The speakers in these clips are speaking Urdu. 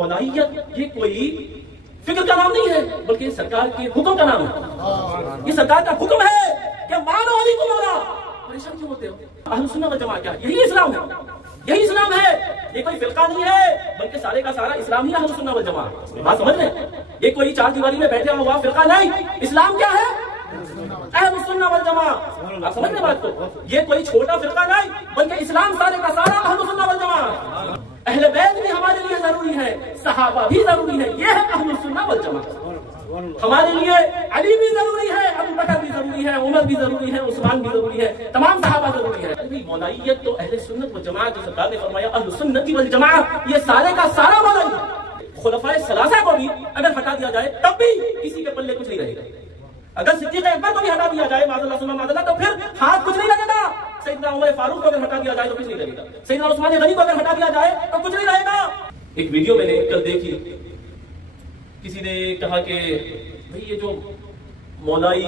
مولائیت یہ کوئی فکر کا نام نہیں ہے بلکہ سرکار کے حکم کا نام ہے. یہ سرکار کا حکم ہے کہ مانو علی کو مولا. پریشان کیوں ہوتے ہو؟ اہل سنت والجماعت کیا یہی اسلام ہے, یہی اسلام ہے. یہ کوئی فرقہ نہیں ہے بلکہ سارے کا سارا اسلام ہی اہل سنت والجماعت. بات سمجھ رہے ہیں؟ یہ کوئی چار دیواری میں بیٹھے ہوا فرقہ نہیں. اسلام کیا ہے؟ اہل سنت والجماعت. آپ سمجھ رہے بات کو؟ یہ کوئی چھوٹا فرقہ نہیں بلکہ اسلام سارے کا سارا اہل سنت والجماعت. اہل بیت بھی ہمارے لیے ضروری ہے, صحابہ بھی ضروری ہے. یہ ہے اہل سنت والجماعت. ہمارے لیے علی بھی ضروری ہے, ابو بکر بھی ضروری ہے, عمر بھی ضروری ہے, عثمان بھی ضروری ہے, تمام صحابہ ضروری ہے. مولائیت تو اہل سنت والجماعت جو سرکار نے فرمایا اہل سنت والجماعت یہ سارے کا سارا مولائیت. خلفائے ثلاثہ کو بھی اگر ہٹا دیا جائے تب بھی کسی کے پلے کچھ نہیں رہے گا. اگر صدیق اکبر کو بھی ہٹا دیا جائے معاذ اللہ ثم معاذ اللہ تو پھر ہاتھ کچھ نہیں لگے گا. سیدنا عمر فاروق کو اگر ہٹا دیا جائے تو کچھ نہیں لگے گا. سیدنا عثمان غنی کو اگر ہٹا دیا جائے تو کچھ نہیں رہے گا. ایک ویڈیو میں نے کل دیکھی, کسی نے کہا کہ بھئی یہ جو مولائی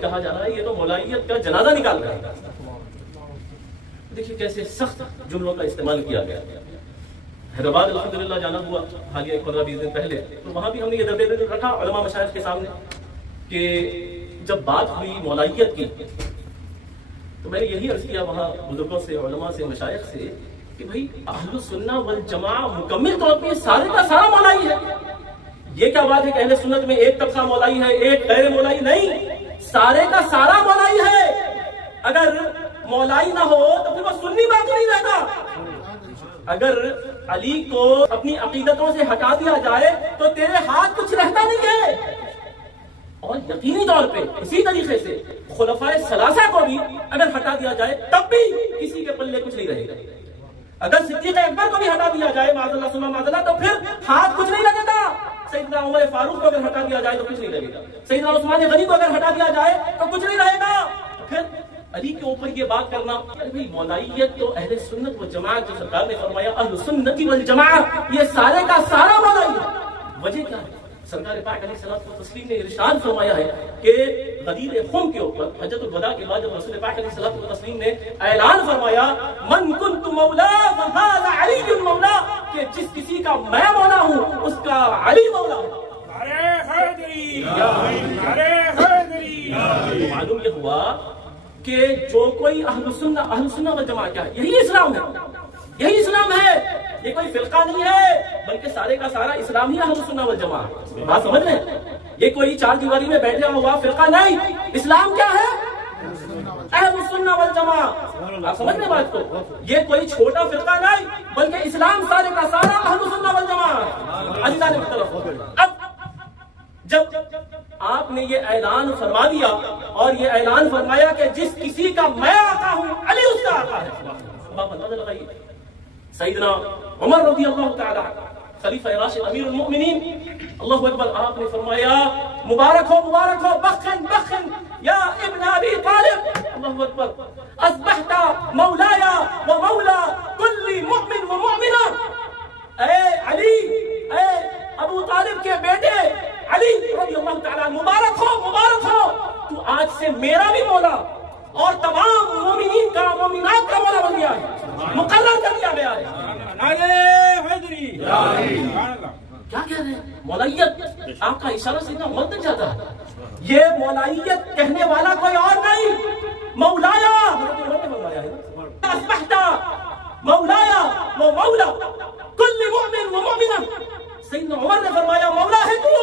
کہا جا رہا ہے یہ تو مولائیت کا جنازہ نکال رہا ہے. دیکھیے کیسے سخت جملوں کا استعمال کیا گیا. حیدرآباد الحمدللہ جانا ہوا حالیہ 15-20 دن پہلے, تو وہاں بھی ہم نے یہ درد رکھا علماء مشائخ کے سامنے کہ جب بات ہوئی مولائیت کی تو میں نے یہی عرض کیا وہاں بزرگوں سے, علماء سے, مشائخ سے کہ بھئی اہل سنت والجماعت مکمل طور پہ سارے کا سارا مولائی ہے. یہ کیا بات ہے کہ اہل سنت میں ایک طبقہ مولائی ہے ایک غیر مولائی؟ نہیں, سارے کا سارا مولائی ہے. اگر مولائی نہ ہو تو پھر وہ سنی بات نہیں رہتا. اگر علی کو اپنی عقیدتوں سے ہٹا دیا جائے تو تیرے ہاتھ کچھ رہتا نہیں ہے. اور یقینی طور پہ اسی طریقے سے خلفائے ثلاثہ کو بھی اگر ہٹا دیا جائے تب بھی کسی کے پلے کچھ نہیں رہے گا. اگر صدیق اکبر کو بھی ہٹا دیا جائے معاذ اللہ ثم معاذ اللہ تو پھر ہاتھ کچھ نہیں لگے گا. سیدنا عمر فاروق کو اگر ہٹا دیا جائے تو کچھ نہیں لگے گا. سیدنا عثمان غنی کو اگر ہٹا دیا جائے تو کچھ نہیں رہے گا. پھر علی کے اوپر یہ بات کرنا مولائیت تو اہل سنت والجماعت جو سرکار نے فرمایا اہل سنت والجماعت یہ سارے کا سارا مولائی ہے. وجہ کیا ہے؟ سرکار پاک علیہ الصلوۃ والتسلیم نے ارشاد فرمایا ہے کہ غدیر خم کے اوپر حجۃ الوداع کے بعد جب رسول پاک علیہ الصلوۃ والتسلیم نے اعلان فرمایا من کنت مولا فهذا علی مولا, کہ جس کسی کا میں مولا ہوں اس کا علی مولا ہے. معلوم یہ ہوا کہ جو کوئی اہل سنت والجماعت کیا ہے یہی اسلام ہے, یہی اسلام ہے. یہ کوئی فرقہ نہیں ہے بلکہ سارے کا سارا اسلام ہی اہل سنت والجماعت. بات سمجھ رہے ہیں؟ یہ کوئی چار دیواری میں بیٹھے ہوا فرقہ نہیں. اسلام کیا ہے؟ اہل سنت والجماعت. آپ سمجھ رہے بات کو؟ یہ کوئی چھوٹا فرقہ نہیں بلکہ اسلام سارے کا سارا اہل سنت والجماعت. اب جب آپ نے یہ اعلان فرما دیا اور یہ اعلان فرمایا کہ جس کسی کا میں آقا ہوں علی اس کا آقا ہے, اب آپ اندازہ لگائیے. سیدنا عمر رضی اللہ تعالی خلیفہ راشد امیر المؤمنین اللہ اکبر, آپ نے فرمایا مبارک ہو بخن یا ابن ابی طالب, اللہ اکبر, اصبحت مولایا و مولا کل مؤمن و مؤمنہ. اے علی, اے ابو طالب کے بیٹے علی رضی اللہ تعالی, مبارک ہو, تو آج سے میرا بھی مولا اور تمام مومنین کا مومنات کا مولا بن گیا ہے, مقرر کر دیا گیا ہے. کیا کہہ رہے ہیں؟ مولائیت آپ کا اشارہ سیدھا عمر تک جاتا ہے. یہ مولائیت کہنے والا کوئی اور نہیں, مولایا اصبحت مولایا و مولا کل مؤمن و مؤمنہ. سیدنا عمر نے فرمایا مولا ہے تو.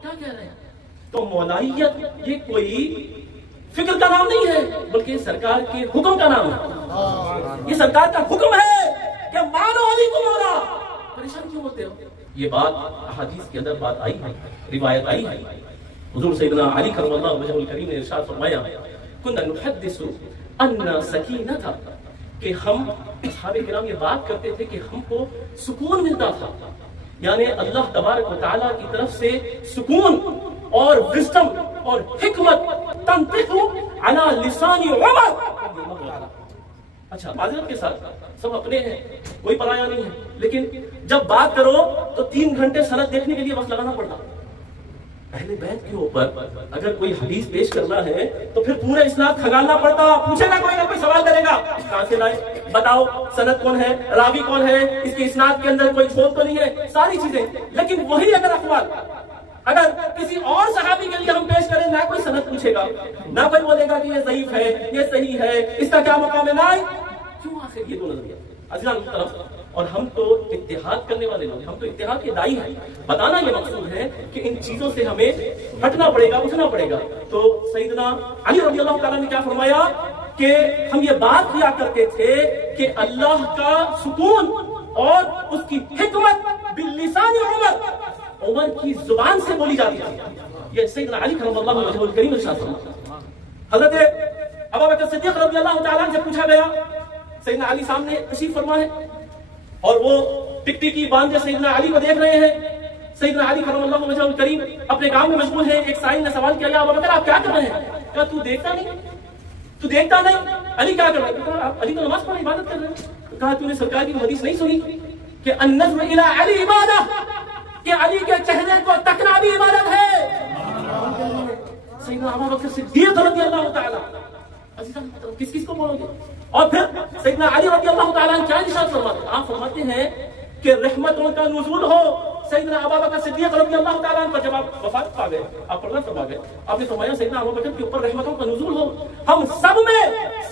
کیا کہہ رہے ہیں؟ تو مولائیت یہ کوئی فکر کا نام نہیں ہے بلکہ سرکار کے حکم کا نام ہے. یہ سرکار کا حکم ہے کہ مانو علی کو مولا. پریشان کیوں ہوتے ہو؟ یہ بات احادیث کے اندر بات آئی ہے, روایت آئی ہے. حضور سیدنا علی کرم اللہ وجہہ الکریم نے ارشاد فرمایا کنا نحدث ان سکینۃ, کہ ہم اصحاب کرام یہ بات کرتے تھے کہ ہم کو سکون ملتا تھا, یعنی اللہ تبارک و تعالیٰ کی طرف سے سکون اور وزڈم اور حکمت تنطق علی لسان عمر. اچھا معذرت کے ساتھ سب اپنے ہیں, کوئی پرایا نہیں ہے, لیکن جب بات کرو تو 3 گھنٹے سند دیکھنے کے لیے وقت لگانا پڑتا. اہل بیت کے اوپر اگر کوئی حدیث پیش کرنا ہے تو پھر پورا اسناد کھنگالنا پڑتا، پوچھے گا کوئی نہ کوئی سوال کرے گا، کہاں سے لائے، بتاؤ سند کون ہے، راوی کون ہے، اس کے اسناد کے اندر کوئی چھوٹ تو نہیں ہے، ساری چیزیں۔ لیکن وہی اگر اقوال اگر کسی اور صحابی کے لیے ہم پیش کریں، نہ کوئی سند پوچھے گا، نہ کوئی بولے گا کہ یہ ضعیف ہے، یہ صحیح ہے، اس کا کیا مقام ہے، نہ کیوں آخر یہ دو نظریہ عزیزان محترم۔ اور ہم تو اتحاد کرنے والے لوگ ہیں، ہم تو اتحاد کے دائی ہیں۔ بتانا یہ مقصود ہے کہ ان چیزوں سے ہمیں ہٹنا پڑے گا، اٹھنا پڑے گا۔ تو سیدنا علی رضی اللہ تعالیٰ نے کیا فرمایا کہ ہم یہ بات کیا کرتے تھے کہ اللہ کا سکون اور اس کی حکمت باللسان عمر کی زبان سے بولی جاتی ہے۔ یہ سیدنا علی کرم اللہ وجہہ الکریم ارشاد فرماتے۔ حضرت ابوبکر صدیق رضی اللہ تعالیٰ سے پوچھا گیا، سیدنا علی سامنے تشریف فرما ہے اور وہ ٹکٹکی باندھے سیدنا علی کو دیکھ رہے ہیں۔ سیدنا علی کرم اللہ وجہہ الکریم اپنے کام میں مشغول ہیں۔ ایک سائل نے سوال کیا، یا ابوبکر آپ کیا کر رہے ہیں؟ کہا تو دیکھتا نہیں، تو دیکھتا نہیں، علی کیا کر رہے ہیں؟ کہا علی تو نماز پڑھ عبادت کر رہے ہیں۔ کہا تو نے سرکار کی حدیث نہیں سنی کہ النظر الی علی عبادہ، کہ علی کے چہرے کو تکنا بھی عبادت ہے۔ سیدنا ابوبکر صدیق رضی اللہ تعالیٰ، کس کس کو بولو گے؟ اور پھر سیدنا علی رضی اللہ تعالیٰ کیا ارشاد فرماتے ہیں؟ آپ فرماتے ہیں کہ رحمتوں کا نزول ہو سیدنا ابوبکر صدیق رضی اللہ تعالیٰ پر۔ جب آپ وفات پا گئے، آپ پردہ فرما گئے، آپ نے فرمایا سیدنا ابوبکر کے اوپر رحمتوں کا نزول ہو۔ ہم سب میں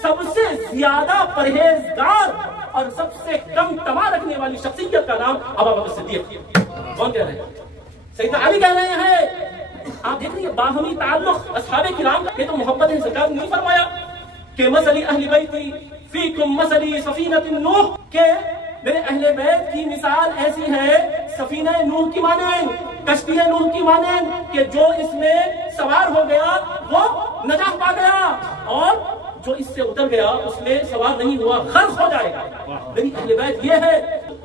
سب سے زیادہ پرہیزگار اور سب سے کم تما رکھنے والی شخصیت کا نام ابوبکر صدیق۔ کون کہہ رہے ہیں؟ سیدنا علی کہہ رہے ہیں۔ آپ دیکھ رہے ہیں باہمی تعلق اصحاب کرام کا، یہ تو محبت ہے۔ سرکار نے نہیں فرمایا کہ مثلی اہل بیتی فیکم مثلی سفینۃ نوح، کہ میرے اہل بیت کی مثال ایسی ہے سفینہ نوح کی مانند، کشتی نوح کی مانند، کہ جو اس میں سوار ہو گیا وہ نجات پا گیا، اور جو اس سے اتر گیا اس میں سوار نہیں ہوا غرق ہو جائے گا۔ میری اہل بیت یہ ہے۔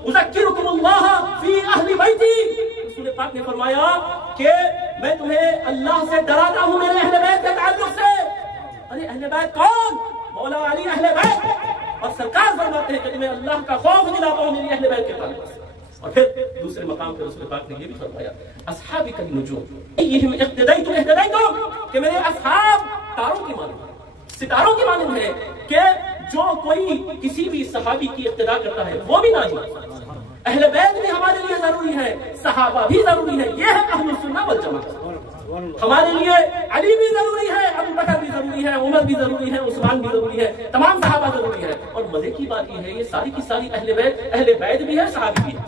اذکرکم اللہ فی اہل بیتی، رسول پاک نے فرمایا کہ میں تمہیں اللہ سے ڈراتا ہوں میرے اہل بیت کے تعلق سے۔ ارے اہل بیت کون؟ مولا علی اہل بیت۔ اور سرکار فرماتے ہیں کہ میں اللہ کا خوف دلاتا ہوں میری اہل بیت کے تعلق سے۔ اور پھر دوسرے مقام پر رسول پاک نے یہ بھی فرمایا اصحابی کالنجوم ایہم اقتدیتم اہتدیتم، کہ میرے اصحاب تاروں کی مانند، ستاروں کی مانند ہے، کہ جو کوئی کسی بھی صحابی کی اقتدا کرتا ہے وہ بھی ناجی۔ اہل بیت بھی ہمارے لیے ضروری ہے، صحابہ بھی ضروری ہے، یہ ہے اہل السنہ والجماعت۔ ہمارے لیے علی بھی ضروری ہے، ابو بکر بھی ضروری ہے، عمر بھی ضروری ہے، عثمان بھی ضروری ہے، تمام صحابہ ضروری ہے۔ اور مزے کی بات یہ ہے یہ ساری کی ساری اہل بیت بھی ہے، صحابی بھی ہے۔